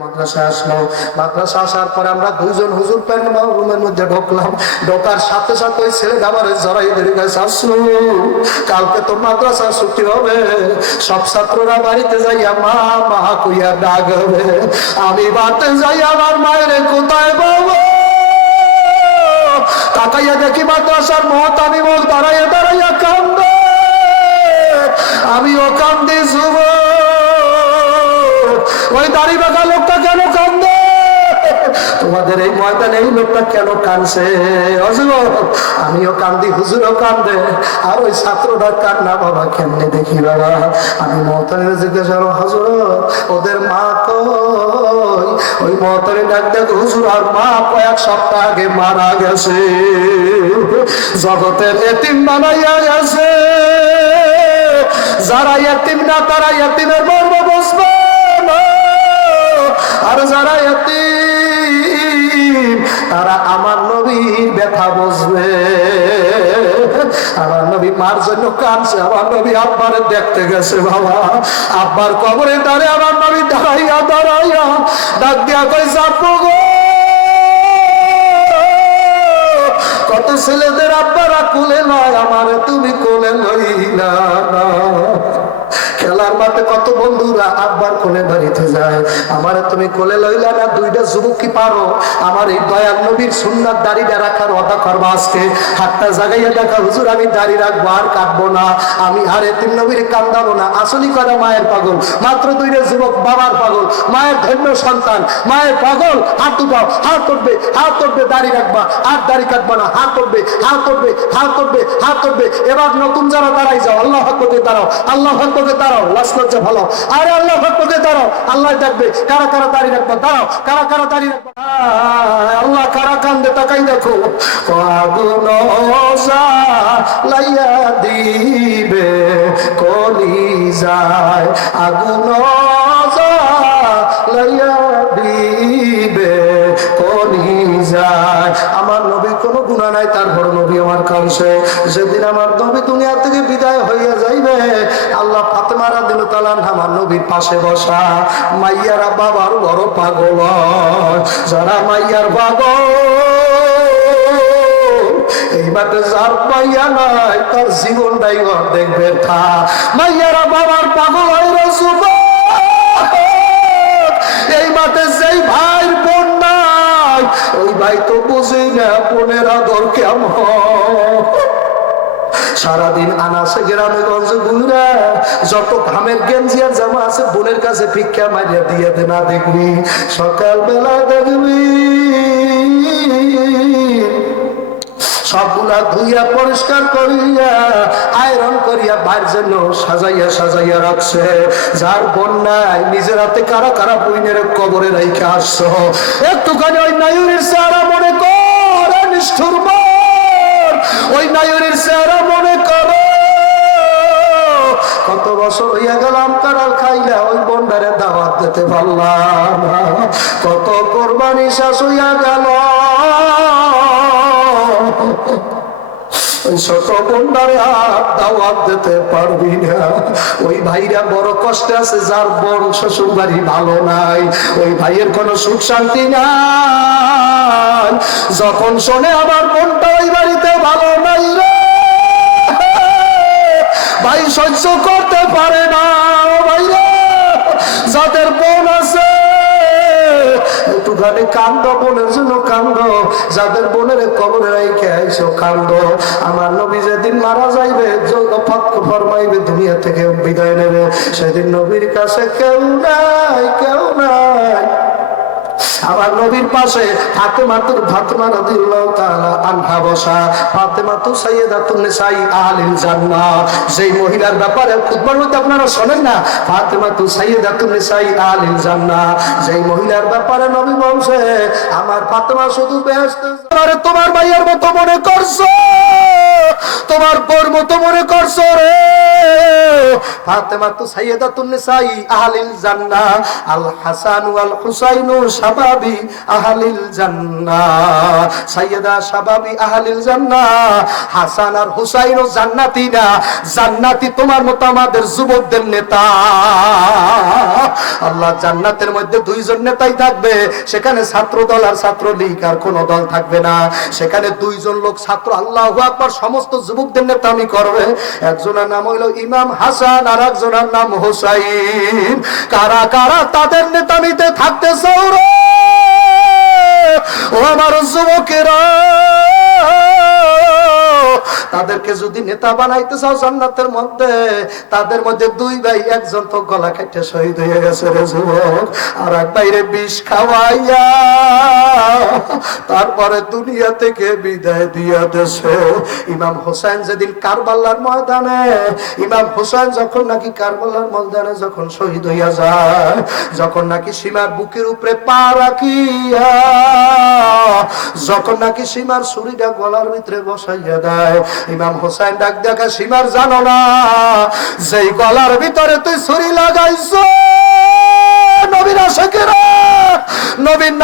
মাদ্রাসায় আসলো মাদ্রাসা আসার পরে আমরা হুজুর প্যান্ট রুমের মধ্যে ঢুকলাম। ঢোকার সাথে সাথে ওই জড়াই গেছে আসলো কালকে মাদ্রাসা ছুটি হবে। সব ছাত্ররা বাড়িতে যাইয়া মা মা কইয়া ডাক হবে আমি বাড়তে যাই, আমার মায়ের কোথায় বাবা? তাকাইয়া দেখি মাদ্রাসার মত আমি মুখ দাঁড়াইয়া তোমাদের এই ময়দানে এই লোকটা কেন কানছে আমিও কান্দি হুজুরও কান্দে। আর ওই ছাত্রটা কান্না বাবা কেমনে দেখি বাবা? আমি মহতানের জিজ্ঞাসা করলাম, হজর ওদের মা কই? ওই মহতারে ডাক দেখ হুজুর আর মা কয়েক সপ্তাহ আগে মারা গেছে। জগতের এতিম বানাইয়া গেছে। যারা এতিম না তারা এতিমের মর্ম বুঝবে আর যারা এতিম তারা আমার নবীর ব্যথা বুঝবে। আমার নবী মার জন্য কাঁদছে, আমার নবী আব্বারে দেখতে গেছে, বাবা। আব্বার কবরে দাঁড়ে আমার নবী দাঁড়াইয়া দাঁড়াইয়া ডাক দিয়া কই যাব গো! কত ছেলেদের আব্বারা কোলে নয় আমার তুমি কোলে লইলা। না। খেলার মাঠে কত বন্ধুরা আব্বার কোলে বাড়িতে যায়। আমার তুমি কোলে লইলা না, দুইটা যুবক কি পারো। আমার এই দয়াল নবীর সুন্নার দাড়িটা রাখার অদা করব আজকে। হাতটা জাগাইয়া দেখা, হুজুর, আমি দাড়ি রাখব, আর কাটবো না। আমি আর এতিম নবীর কান্দাবো না। আসলি করে মায়ের পাগল? মাত্র দুইটা যুবক বাবার পাগল। মায়ের ধন্য সন্তান, মায়ের পাগল। হাত দুটাও হাত করবে হাত করবে দাড়ি রাখবা। আর দাড়ি কাটবা না, হাত করবে হাত করবে হাত করবে হাত করবে এবার নতুন যারা দাঁড়াই যাও, আল্লাহ হকতে দাঁড়াও, আল্লাহ হকতে দাঁড়াও। লাস্ট ভালো। আরে আল্লাহ ভক্তদের দাঁড়াও, আল্লাহ ডাকবে, কারা কারা দাঁড়িয়ে রাখবা দাঁড়াও, কারা কারা দাঁড়িয়ে রাখবা আল্লাহ, কারা কান্দে তাকাই দেখো। আগুন লাইয়া দিবে কলি যায় আগুন লাইয়া গুণা নাই, তারপর নবী আমার কাছে যেদিন আমার নবী দুনিয়া থেকে বিদায় হইয়া যাইবে, আল্লাহ ফাতেমারা দিল তালান আমার নবীর পাশে বসা, মাইয়ারা বাবার বড় পাগল। যারা মাইয়ার পাগল, এই বাটে যার মাইয়া নাই, তার জীবনটাই মাঠে ওই ভাই তো বুঝি না বোনের আদর কেমন। সারাদিন আনাসে গ্রামে গঞ্জে ঘুরা, যত ঘামের গেঞ্জি আর জামা আছে, বোনের কাছে ভিক্ষা মারিয়া দিয়ে দে না দেখবি। সকাল বেলা দেখবি। সবগুলা ধুইয়া পরিষ্কার করিয়া, আয়রন করিয়া বাইর জন্য সাজাইয়া সাজাইয়া রাখছে। যার বন্যায় নিজের হাতে কারা কারা বইনের কবরে রাইখে আসছো। একটুখানি ওই নায়ুরের চেহারা মনে কর নিষ্ঠুর। ওই নায়ুরের চেহারা মনে করো। কত বছর হইয়া গেলাম কারাল খাইলা, ওই বন্ডারে দাওয়াত দিতে পারলাম কত কোরবানি শেষ হইয়া ছোট দাওয়াত দিতে পারবি না। ওই ভাইরা বড় কষ্টে আছে, যার বড় শ্বশুর বাড়ি ভালো নাই। ওই ভাইয়ের কোনো সুখ শান্তি নাই। যখন শোনে আমার বোনটা ওই বাড়িতে ভালো নাই রে, ভাই সহ্য করতে পারে না, ও একটুখানি কান্দ বোনের জন্য কান্দ যাদের বোনের কবরে রেখে আইসো কান্দ আমার নবী যেদিন মারা যাইবে ফতক ফরমাইবে, দুনিয়া থেকে বিদায় নেবে। সেদিন নবীর কাছে কেউ নাই কেউ নাই। আমার নবীর পাশে ফাতেমা তুর ফাতেমা রাদিয়াল্লাহু তাআলা আনহা বসা। ফাতেমা তু সাইয়্যিদাতুন নিসাই আহলিল জান্নাহ যেই মহিলার ব্যাপারে খুতবার মধ্যে আপনারা শোনেন না? ফাতেমা তু সাইয়্যিদাতুন নিসাই আহলিল জান্নাহ যেই মহিলার ব্যাপারে নবী বলছে, আমার ফাতেমা শুধু বেহেশতে তোমার ভাইয়ের মতো মনে করছ? তোমার বোর মতো মনে করছ রে? তোমার মতো আমাদের যুবকদের নেতা। আল্লাহ জান্নাতের মধ্যে দুইজন নেতাই থাকবে, সেখানে ছাত্র দল আর ছাত্র লীগ আর কোন দল থাকবে না। সেখানে দুইজন লোক ছাত্র, আল্লাহ আকবার, সমস্ত যুবকদের নেতা আমি করবে। একজনের নাম হইল ইমাম হাসান আর একজনের নাম হোসাইন। কারা কারা তাদের নেতামিতে থাকতে সৌর ও আমার যুবকেরা তাদেরকে যদি নেতা বানাইতে চাও জান্নাতের মধ্যে, তাদের মধ্যে দুই ভাই, একজন তো গলা কাটে শহীদ হয়ে গেছে রে যুবক, আর এক বাইরে বিষ খাওয়াইয়া তারপরে দুনিয়া থেকে বিদায় দিয়া দেশে। ইমাম হোসেন যেদিন কারবাল্লার ময়দানে, ইমাম হোসেন যখন নাকি কারবাল্লার ময়দানে যখন শহীদ হইয়া যায়, যখন নাকি সীমার বুকের উপরে পা রাখিয়া, যখন নাকি সীমার ছুরিটা গলার ভিতরে বসাইয়া দেয় ইমাম হোসেন ডাক দেখা সীমার জানো না, যেই গলার ভিতরে তুই ছুরি লাগাইছ, নবীর আশেকেরা নবীর